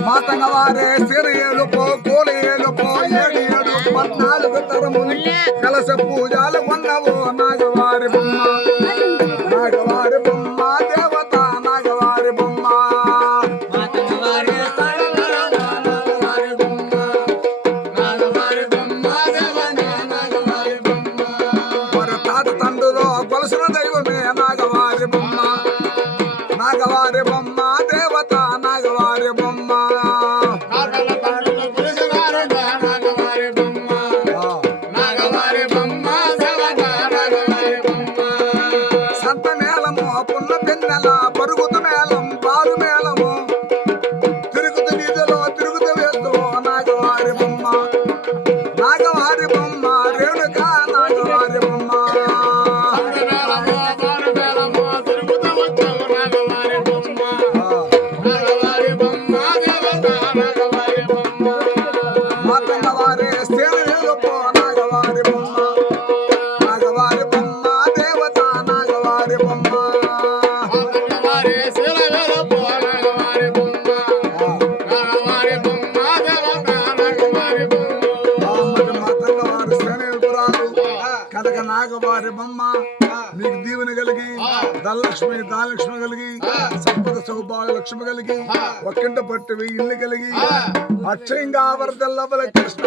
మాతంగవారే సిరియలు పో కోలేలు పో ఏడు 14 తరములు కలస పూజలు కొన్నవో నాగవారి బొమ్మ నాగవారి బొమ్మ దేవత నాగవారి బొమ్మ మరి తాత తండ్రులో కొలసిన దైవమే నాగవారి బొమ్మ నాగవారి బొమ్మ దేవత నాగవారి బొమ్మ సంత మేళము పున్న పిన్నెల పరుగుతు మేళం పారు మేళము తిరుగుతు వీధిలో తిరుగుతు వేస్తూ నాగవారి బొమ్మ నాగవారి బొమ్మ రేణుక నాగవారి బొమ్మ మాతంగవారే సేనలు పో నాగవారి బొమ్మ నాగవారి బొమ్మ దేవత నాగవారి బొమ్మ మాతంగవారి సేనలు కనక నాగవారి బొమ్మ నీకు దీవెన కలిగి ధనలక్ష్మి దానలక్ష్మి కలిగి సంపద సౌభాగ్య లక్ష్మి కలిగి ఒక్కింట పట్టు ఇల్లు కలిగి అక్షయంగా వరదల్లవల కృష్ణ